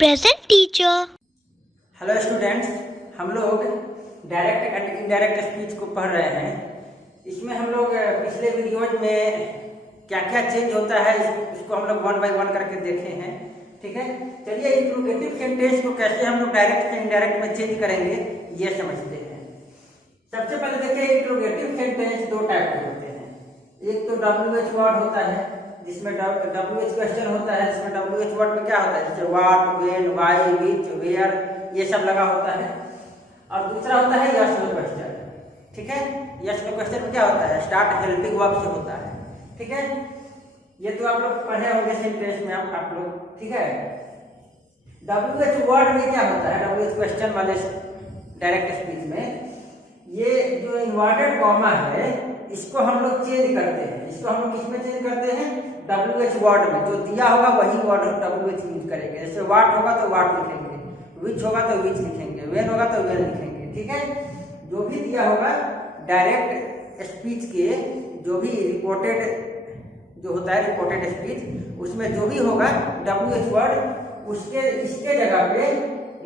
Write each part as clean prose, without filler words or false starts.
present teacher. Hello students, हम लोग direct and indirect speech को पढ़ रहे हैं। इसमें हम लोग पिछले वीडियोज में क्या क्या चेंज होता है इसको हम लोग वन बाय वन करके देखे हैं। ठीक है, चलिए इंट्रोगेटिव सेंटेंस को कैसे हम लोग डायरेक्ट से इनडायरेक्ट में चेंज करेंगे ये समझते हैं। सबसे पहले देखिए, इंट्रोगेटिव सेंटेंस दो टाइप के होते हैं। एक तो WH वर्ड होता है जिसमें WH क्वेश्चन होता है, जिसमें WH वर्ड में क्या होता है, जैसे what, when, why, which, where, ये सब लगा होता है। और दूसरा होता है यस नो क्वेश्चन। ठीक है, यस नो क्वेश्चन में क्या होता है, स्टार्ट हेल्पिंग वर्ब से होता है। ठीक है, ये तो आप लोग पढ़े होंगे सेंटेंस में आप लोग। ठीक है, WH वर्ड में क्या होता है, WH क्वेश्चन वाले डायरेक्ट स्पीच में ये जो इन्वर्टेड कॉमा है इसको हम लोग चेंज करते हैं। इसको हम लोग किसमें चेंज करते हैं, WH वर्ड में। जो दिया होगा वही वर्ड WH यूज करेंगे। जैसे व्हाट होगा तो व्हाट लिखेंगे, विच होगा तो विच लिखेंगे, वेन होगा तो वेन लिखेंगे। ठीक है, जो भी दिया होगा डायरेक्ट स्पीच के, जो भी रिपोर्टेड जो होता है रिपोर्टेड स्पीच, उसमें जो भी होगा WH वर्ड उसके इसके जगह पे,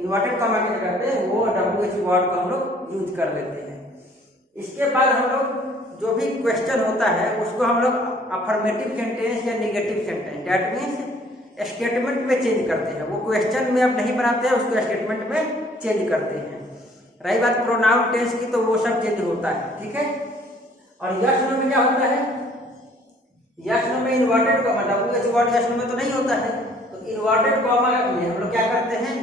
इन्वर्टेड कॉमा की जगह पे वो WH वर्ड को हम लोग यूज कर लेते हैं। इसके बाद हम लोग जो भी क्वेश्चन होता है उसको हम लोग अफर्मेटिव सेंटेंस या negative sentence, that means statement में चेंज करते हैं। वो क्वेश्चन में अब नहीं बनाते हैं, उसको स्टेटमेंट में चेंज करते हैं। रही बात प्रोनाउन टेंस की, तो वो सब चेंज होता है। ठीक है, और यस नो में क्या होता है, यस नो में inverted comma, WH word yes no में तो नहीं होता है, तो इन्वर्टेड कॉमा में हम लोग क्या करते हैं,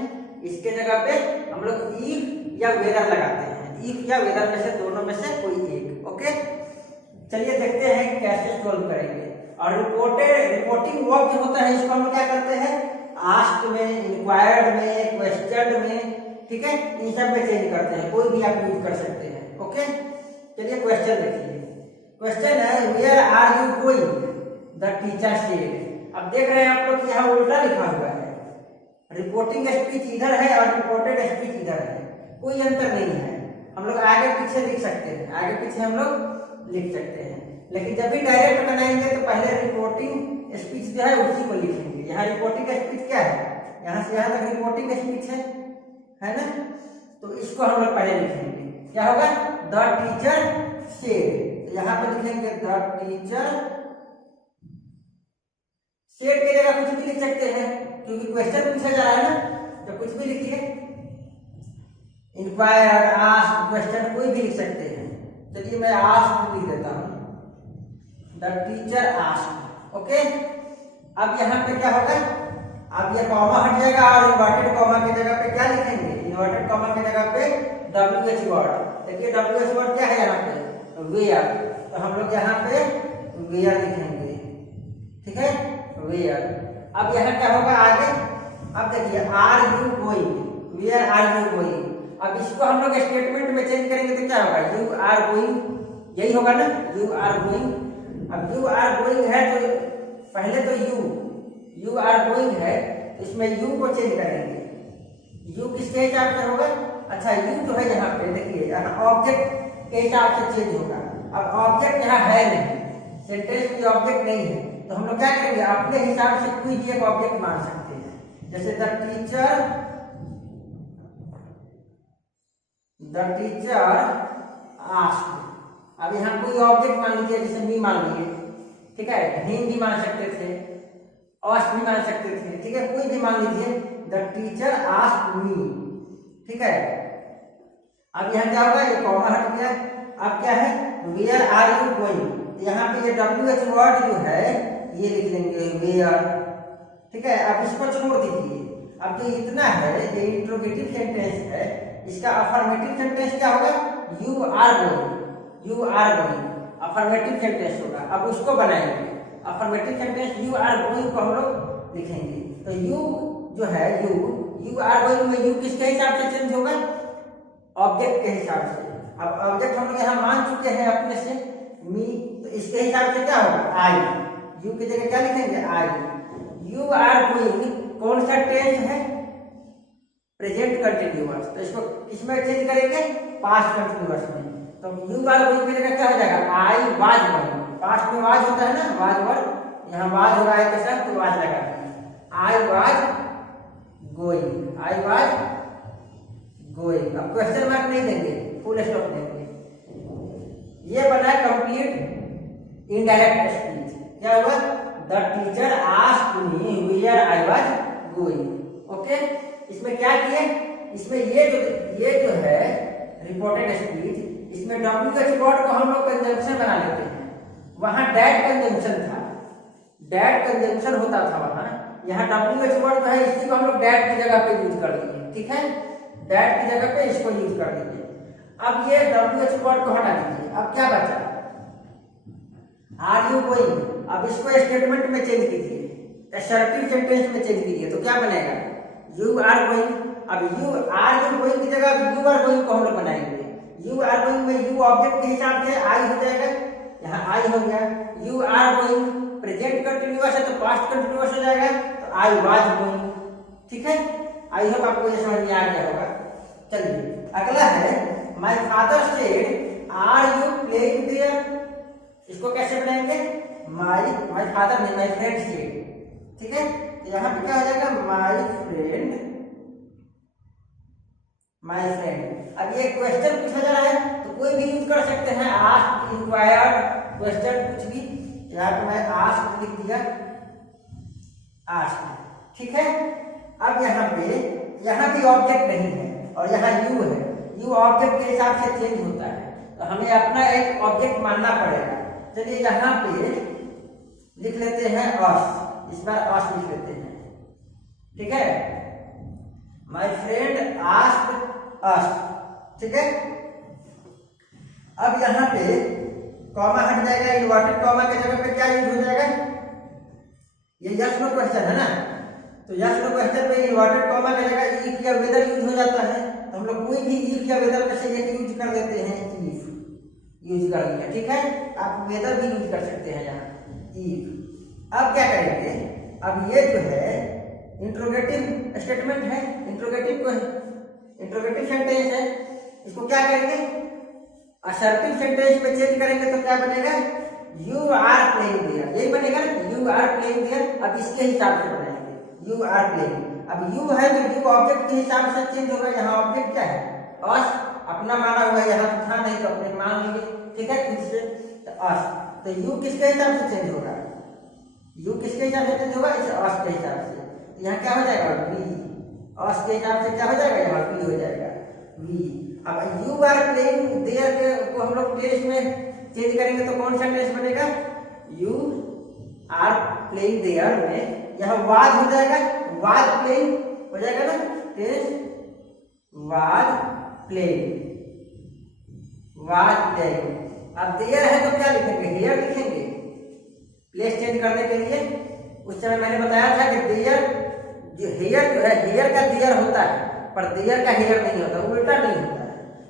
इसके जगह पे हम लोग इफ या वेदर लगाते हैं। इफ या वेदर में से दोनों में से कोई एक। ओके, चलिए देखते हैं कैसे सॉल्व करेंगे। और रिपोर्टिंग वर्ब जो होता है इसको हम क्या करते हैं, आस्क्ड में, इंक्वायर्ड में, क्वेश्चन में, ठीक है, इन सब में चेंज करते हैं। कोई भी आप यूज कर सकते हैं। ओके, चलिए क्वेश्चन देखिए। क्वेश्चन है, where are you going, the teacher said. अब देख रहे हैं आप लोग यहाँ उल्टा लिखा हुआ है। रिपोर्टिंग स्पीच इधर है और रिपोर्टेड स्पीच इधर है, कोई अंतर नहीं है। हम लोग आगे पीछे लिख सकते हैं, आगे पीछे हम लोग लिख सकते हैं। लेकिन जब भी डायरेक्ट बनाएंगे तो पहले रिपोर्टिंग स्पीच जो है उसी को लिखेंगे। यहाँ रिपोर्टिंग स्पीच क्या है, यहाँ से यहाँ तक रिपोर्टिंग स्पीच है ना, तो इसको हम लोग पहले लिखेंगे। क्या होगा, द टीचर सेड, यहाँ पे लिखेंगे द टीचर सेड की जगह कुछ भी लिख सकते हैं क्योंकि क्वेश्चन पूछा जा रहा है ना, तो कुछ भी लिखिए। इंक्वायर, आस्क, क्वेश्चन कोई भी लिख सकते हैं। चलिए मैं आस्क लिख देता हूं, द टीचर आस्क। ओके, अब यहाँ पे क्या होगा, अब ये कॉमा हट जाएगा और इन्वर्टेड कॉमा की जगह पे क्या लिखेंगे, इन्वर्टेड कॉमा की जगह पे WH वर्ड। देखिए WH वर्ड क्या है यहाँ पे, वेयर, तो हम लोग यहाँ पे वेयर लिखेंगे। ठीक है, वेयर। अब यहाँ क्या होगा आगे, अब देखिए are you going, where are you going. अब इसको हम लोग स्टेटमेंट में चेंज करेंगे तो क्या होगा, यू आर गोइंग, यही होगा ना, यू आर गोइंग। अब यू आर गोइंग है तो पहले तो यू आर गोइंग है, तो इसमें यू को चेंज करेंगे। यू किसके हिसाब से होगा, अच्छा यू जो है यहाँ पे देखिए, यहाँ ऑब्जेक्ट के हिसाब से चेंज होगा। अब ऑब्जेक्ट यहाँ है नहीं, सेंटेंस में ऑब्जेक्ट नहीं है, तो हम लोग क्या करेंगे, अपने हिसाब से कोई भी एक ऑब्जेक्ट मान सकते हैं। जैसे द टीचर आस्क्ड। अब यहाँ कोई ऑब्जेक्ट मान लीजिए, जैसे मी मान लीजिए। ठीक है, हिम भी मान सकते थे, आस्क भी मान सकते थे। ठीक है, कोई भी मान लीजिए, द टीचर आस्क्ड मी। ठीक है, अब यहाँ क्या होगा, ये कॉमा हट गया। अब क्या है, वेयर आर यू गोइंग, यहाँ पे ये WH वर्ड जो है ये लिख लेंगे वेयर। ठीक है, अब इसको छोड़ दीजिए। अब जो इतना है ये इंट्रोगेटिव सेंटेंस है, इसका अफर्मेटिव सेंटेंस क्या होगा, you are going, you are going affirmative sentence होगा। अब उसको बनाएंगे, affirmative sentence you are going को हम लोग लिखेंगे। तो यू जो है, यू आर गोइंग में यू किसके हिसाब से चेंज होगा, ऑब्जेक्ट के हिसाब से। अब ऑब्जेक्ट हम लोग यहाँ मान चुके हैं अपने से मी, तो इसके हिसाब से क्या होगा, आई। यू की जगह क्या लिखेंगे, आई। यू आर गोइंग कौन सा टेंस है, प्रेजेंट कंटिन्यूअस, तो इसको किसमें चेंज करेंगे, पास्ट कंटिन्यूअस में। तो यू आर गोइंग की जगह क्या हो जाएगा, आई वाज गोइंग। पास्ट में वाज होता है ना, वाज वर्ड, यहाँ वाज होगा आई के साथ, तो वाज लगा। आई was going, I was going. अब क्वेश्चन मार्क नहीं देंगे, फुल स्टॉप देंगे। ये बना कंप्लीट इनडायरेक्ट स्पीच। क्या हुआ? The teacher asked me where I was going. Okay, इसमें क्या किए? इसमें ये जो है रिपोर्टेड स्पीच, इसमें WH वर्ड को हम लोग कंजंक्शन बना लेते हैं। वहां डैट कंजंक्शन था, डैट कंजंक्शन होता था वहां। यहाँ WH वर्ड जो है इसी को हम लोग डैट की जगह पे यूज कर दिए। ठीक है, डैट की जगह पे इसको यूज कर दीजिए। अब ये WH वर्ड को हटा दीजिए। अब क्या बचा? Are you going. अब इसको स्टेटमेंट में चेंज कीजिए, असर्टिव सेंटेंस में चेंज कीजिए, तो क्या बनेगा? You are going. अब यू आर गोइंग की जगह यू आर गोइंग को हम लोग बनाएंगे। यू आर गोइंग में यू ऑब्जेक्ट के हिसाब से आई हो जाएगा, यहाँ आई हो गया। You are going present continuous है तो पास्ट कंटिन्यूअस हो जाएगा, तो आई वाज गोइंग। ठीक है, आई होप आपको ये समझ में आ गया होगा। चलिए अगला है my father said are you playing there. इसको कैसे बनाएंगे? माय फादर नहीं, माय फ्रेंड सेड। ठीक है, यहाँ पे क्या हो जाएगा? My friend, my friend. अब ये क्वेश्चन पूछा जा रहा है तो कोई भी यूज कर सकते हैं, आस्क, इंक्वायर्ड, क्वेश्चन कुछ भी। यहाँ पे मैं आस्क लिख दिया, आस्क। ठीक है, अब यहाँ भी ऑब्जेक्ट नहीं है और यहाँ यू है। यू ऑब्जेक्ट के हिसाब से चेंज होता है, तो हमें अपना एक ऑब्जेक्ट मानना पड़ेगा। चलिए यहाँ पे लिख लेते हैं अस, इस बार अस लिख लेते हैं। ठीक है, माय फ्रेंड आस्क्ड अस। ठीक है, अब यहाँ पे कॉमा हट जाएगा, इन्वर्टेड कॉमा के जगह पे क्या यूज हो जाएगा? ये यस नो क्वेश्चन है ना, तो यस नो क्वेश्चन में इन्वर्टेड कॉमा के जगह इफ या वेदर यूज हो जाता है। तो हम लोग कोई भी इफ या वेदर में से एक यूज कर देते हैं, इफ यूज कर लिया। ठीक है, आप वेदर भी यूज कर सकते हैं यहाँ, इफ। अब क्या करेंगे? अब ये जो है इंट्रोगेटिव स्टेटमेंट है, इंट्रोगेटिव सेंटेंस है। इसको क्या करेंगे? असर्टिव सेंटेंस में चेंज करेंगे तो क्या बनेगा? यू आर प्लेइंग देयर, यही बनेगा ना, यू आर प्लेइंग देयर। अब इसके हिसाब से बनाएंगे, यू आर प्लेइंग। अब यू है तो यू ऑब्जेक्ट के हिसाब से चेंज होगा। यहाँ ऑब्जेक्ट क्या है? अस, अपना माना हुआ है, यहाँ था नहीं तो अपने मान लीजिए। ठीक है, खुद से तो अस, तो यू किसके हिसाब से चेंज होगा? यू किसके हिसाब से चेंज होगा? इस अस के हिसाब से। तो यहाँ क्या हो जाएगा? वी। अस के हिसाब से क्या हो जाएगा? यहाँ वी हो जाएगा, वी। अब यू आर प्लेइंग देयर को हम लोग टेंस में चेंज करेंगे तो कौन सा टेंस बनेगा? यू आर प्लेइंग देयर में यहाँ वाज हो जाएगा, वाज प्लेइंग हो जाएगा ना, tense was playing, was playing. अब देयर है तो क्या लिखेंगे? हियर लिखेंगे, प्लेस चेंज करने के लिए। उस समय मैंने बताया था कि देयर जो हेयर जो है, हेयर का देयर होता है पर देयर का हेयर नहीं होता, उल्टा नहीं होता है।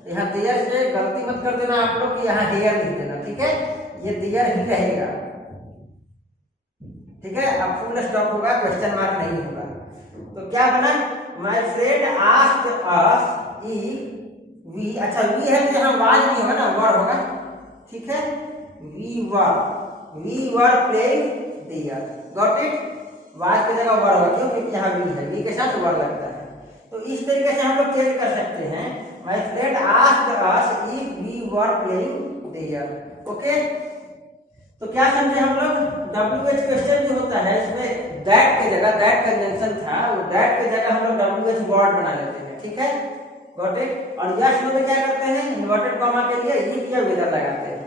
यहाँ देयर से गलती मत कर देना आप लोग कि यहाँ हेयर लिख देना। ठीक है, ये देयर ही रहेगा। ठीक है, अब फुल स्टॉप होगा, क्वेश्चन मार्क नहीं होगा। तो क्या बना? My friend asked us if we. अच्छा, वी है तो यहाँ वाज नहीं होगा ना, वर होगा। ठीक है, we were playing there. Got it? Was की जगह वर होगा, क्यों? क्योंकि यहाँ वी है, वी के साथ वर लगता है। तो इस तरीके से हम लोग चेंज कर सकते हैं। My friend asked us if we were playing there. Okay, तो क्या समझे हम लोग? WH क्वेश्चन जो होता है इसमें दैट की जगह, दैट कंजंक्शन था, वो दैट की जगह हम लोग WH वर्ड बना लेते हैं। ठीक है, गॉट इट? और यस नो में क्या करते हैं? इन्वर्टेड कॉमा के लिए इफ या वेदर लगाते हैं।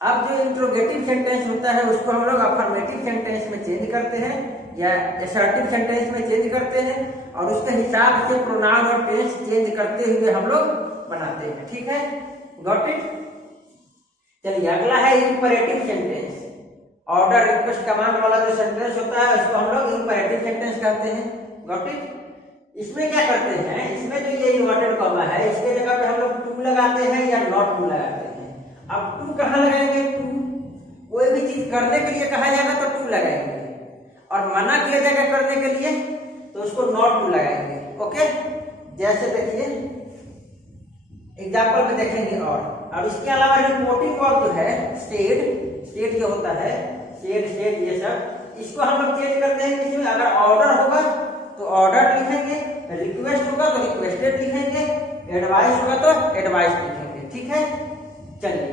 अब जो इंट्रोगेटिव सेंटेंस होता है उसको हम लोग अफर्मेटिव सेंटेंस में चेंज करते हैं या असर्टिव सेंटेंस में चेंज करते हैं, और उसके हिसाब से प्रोनाउन और टेंस चेंज करते हुए हम लोग बनाते हैं। ठीक है, गॉट इट? चलिए अगला है imperative sentence. Order, request, command वाला जो सेंटेंस होता है उसको हम लोग इंपरेटिव सेंटेंस कहते हैं। Got it? इसमें क्या करते हैं? इसमें जो ये इन्वर्टेड कॉमा है इसके जगह पे हम लोग टू लगाते हैं या नॉट टू लगाते हैं। अब टू कहाँ लगाएंगे? टू कोई भी चीज करने के लिए कहा जाएगा तो टू लगाएंगे, और मना किया जाएगा करने के लिए तो उसको नॉट टू लगाएंगे। ओके, जैसे देखिए एग्जाम्पल में देखेंगे। और इसके अलावा जो मोटिव वर्ब जो है स्टेट जो होता है, स्टेट ये सब, इसको हम लोग चेंज करते हैं। इसमें अगर ऑर्डर होगा तो ऑर्डर लिखेंगे, रिक्वेस्ट होगा तो रिक्वेस्टेड लिखेंगे, एडवाइस होगा तो एडवाइस लिखेंगे। ठीक है, चलिए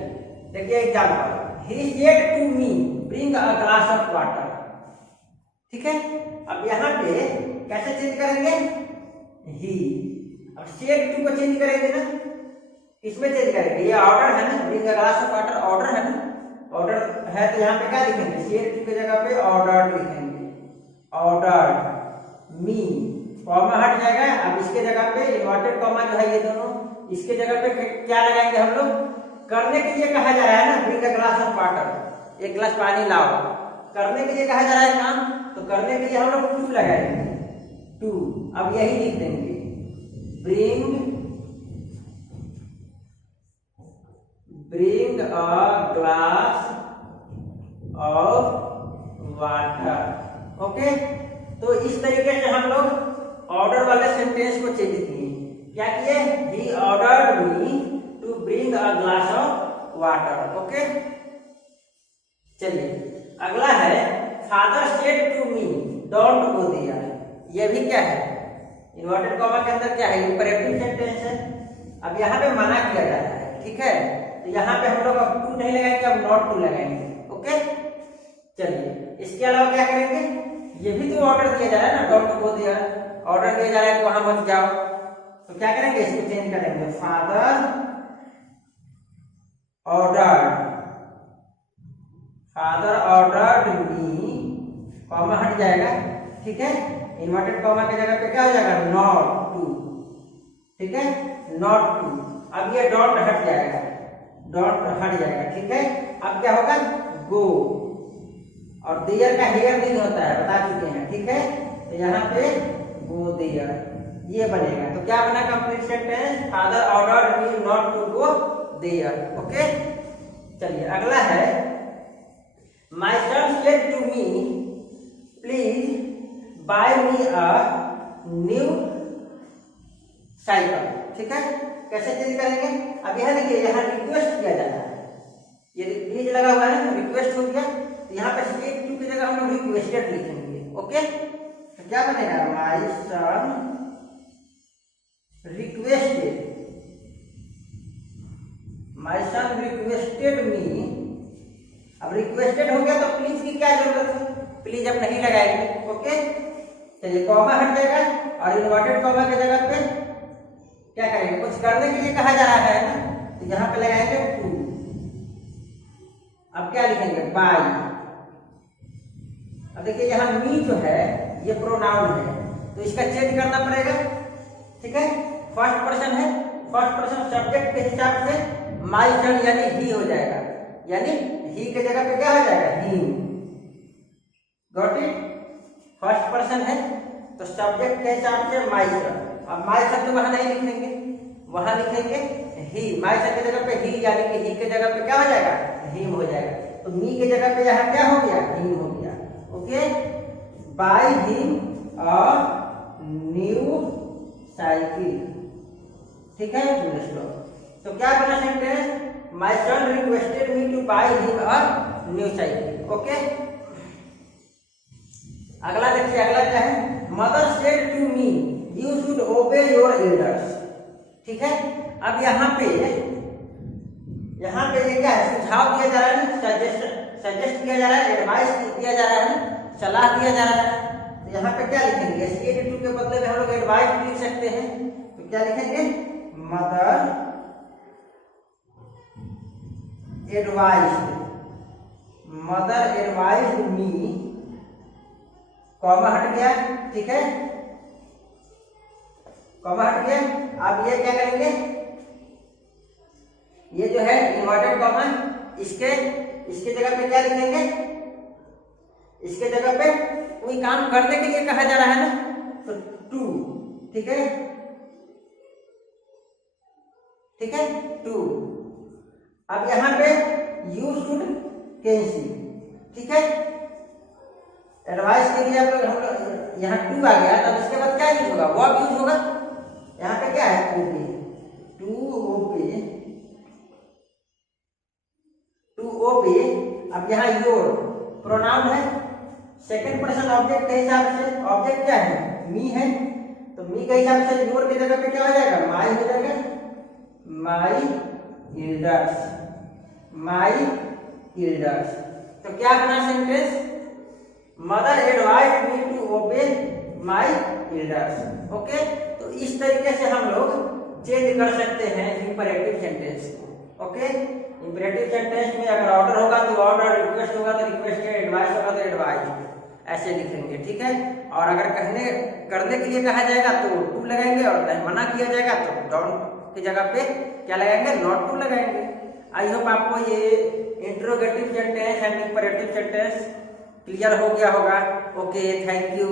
देखिए example, he said to me bring a glass of water. ठीक है, अब यहाँ पे कैसे चेंज करेंगे, ही, अब सेड टू को चेंज करेंगे ना, इसमें चेंज करेंगे, ये ऑर्डर है ना, bring a glass of water order है ना, ऑर्डर है तो यहाँ पे क्या लिखेंगे, सेड टू की जगह पे ऑर्डर लिखेंगे, ऑर्डर मी, कॉमा हट जाएगा। अब इसके जगह पे इन्वर्टेड कॉमा जो है ये दोनों, इसके जगह पे क्या लगाएंगे हम लोग, करने के लिए कहा जा रहा है ना, bring a glass of water, एक गिलास पानी लाओ, करने के लिए कहा जा रहा है काम, तो करने के लिए हम लोग टू लगाएंगे, टू। अब यही लिख देंगे, bring a glass of water. Okay, तो इस तरीके से हम लोग ऑर्डर वाले सेंटेंस को चेंज किए। क्या किए, he ordered me to bring a glass of water. Okay, चलिए अगला है, father said to me don't go there. ये भी क्या है, इन्वर्टेड कॉमा के अंदर क्या है, इंपरेटिव सेंटेंस है। अब यहाँ पे मना किया जा रहा है। ठीक है, तो यहाँ पे हम लोग अब टू नहीं लगाएंगे, अब नॉट टू लगाएंगे। ओके, चलिए इसके अलावा क्या करेंगे, ये भी तो ऑर्डर दिया जा रहा है ना, डोंट गो देयर, ऑर्डर दिया जा रहा है कि वहां मत जाओ, तो क्या करेंगे, इसको चेंज करेंगे, फादर ऑर्डर्ड मी, कॉमा हट जाएगा। ठीक है, इन्वर्टेड कॉमा की जगह पे क्या हो जाएगा, नॉट टू। ठीक है, नॉट टू। अब ये डॉट हट जाएगा, डॉट हट जाएगा। ठीक है, अब क्या होगा, गो, और देयर का हेयर नहीं होता है, बता चुके हैं। ठीक है, तो यहाँ पे गो देयर ये बनेगा। तो क्या बना complete sentence, father ordered me not to go there. Okay, चलिए अगला है, my son said to me please buy me a new cycle. ठीक है, कैसे चेंज करेंगे, अब यहाँ देखिए, यहाँ रिक्वेस्ट किया जाता है, ये प्लीज लगा हुआ है, रिक्वेस्ट हो गया, तो यहाँ पे सेड टू की जगह हम लोग रिक्वेस्टेड लिखेंगे। ओके, तो क्या बनेगा, my son requested, my son requested मी। अब रिक्वेस्टेड हो गया तो प्लीज की क्या जरूरत है, प्लीज अब नहीं लगाएंगे। ओके, चलिए कॉमा हट जाएगा, और इन्वर्टेड कॉमा की जगह पे क्या करेंगे, कुछ करने के लिए कहा जा रहा है ना, तो यहाँ पे लगाएंगे टू। अब क्या लिखेंगे, बाय। अब देखिए यहाँ मी जो है ये प्रोनाउन है, तो इसका चेंज करना पड़ेगा। ठीक है, फर्स्ट पर्सन है, फर्स्ट पर्सन सब्जेक्ट के हिसाब से माय सन यानी ही हो जाएगा, यानी ही के जगह पे क्या हो जाएगा, ही। गॉट इट, फर्स्ट पर्सन है तो सब्जेक्ट के हिसाब से माय सन। अब माय सन तो वहां नहीं लिखेंगे, वहां लिखेंगे ही। माय सन की जगह पे ही, यानी कि ही के जगह पे क्या हो जाएगा, हिम हो जाएगा। तो मी के जगह पे यहाँ क्या हो गया, हिम हो गया। Okay, buy him a new cycle. ठीक है दोस्तों, तो क्या बना sentence, my son requested me to buy him a new cycle. Okay, अगला देखिए, अगला क्या है, mother said to me you should obey your elders. ठीक है, अब यहाँ पे ये क्या है, सुझाव दिया जा रहा है, सजेस्ट किया जा रहा है, एडवाइस दिया जा रहा है, सलाह दिया जा रहा है। तो यहाँ पे क्या लिखेंगे, सेड टू के बदले में हम लोग एडवाइस लिख सकते हैं। तो क्या लिखेंगे, मदर एडवाइस्ड मी, कॉमा हट गया। ठीक है, कॉमा हट गया। अब ये क्या करेंगे, ये जो है इन्वर्टेड कॉमा, इसके जगह पे क्या लिखेंगे, इसके जगह पे कोई काम करने के लिए कहा जा रहा है ना, तो टू। ठीक है, ठीक है, टू। अब यहाँ पे यू शुड कैंसिल। ठीक है, एडवाइस के लिए हम लोग यहाँ टू आ गया, तब इसके बाद क्या यूज होगा, वर्ब यूज होगा। यहाँ पे क्या है, ओबे, टू ओबे, टू ओबे। अब यहाँ योर प्रोनाउन है, सेकंड पर्सन ऑब्जेक्ट के हिसाब से, ऑब्जेक्ट क्या है, मी है, तो मी के हिसाब से योर की जगह पे क्या हो जाएगा, माई हो जाएगा, माई इल्डर्स, माई इल्डर्स। तो क्या बना sentence, mother advise me to obey my इल्डर्स। Okay, तो इस तरीके से हम लोग चेंज कर सकते हैं इंपरेटिव सेंटेंस को। ओके, इंपरेटिव सेंटेंस में अगर ऑर्डर होगा तो ऑर्डर, रिक्वेस्ट होगा तो रिक्वेस्ट, एडवाइस होगा तो एडवाइस, ऐसे लिखेंगे। ठीक है, और अगर करने के लिए कहा जाएगा तो टू लगाएंगे, और मना किया जाएगा तो डोंट की जगह पे क्या लगाएंगे, नॉट टू लगाएंगे। आई होप आपको ये interrogative sentence and imperative sentence clear हो गया होगा। Okay, thank you.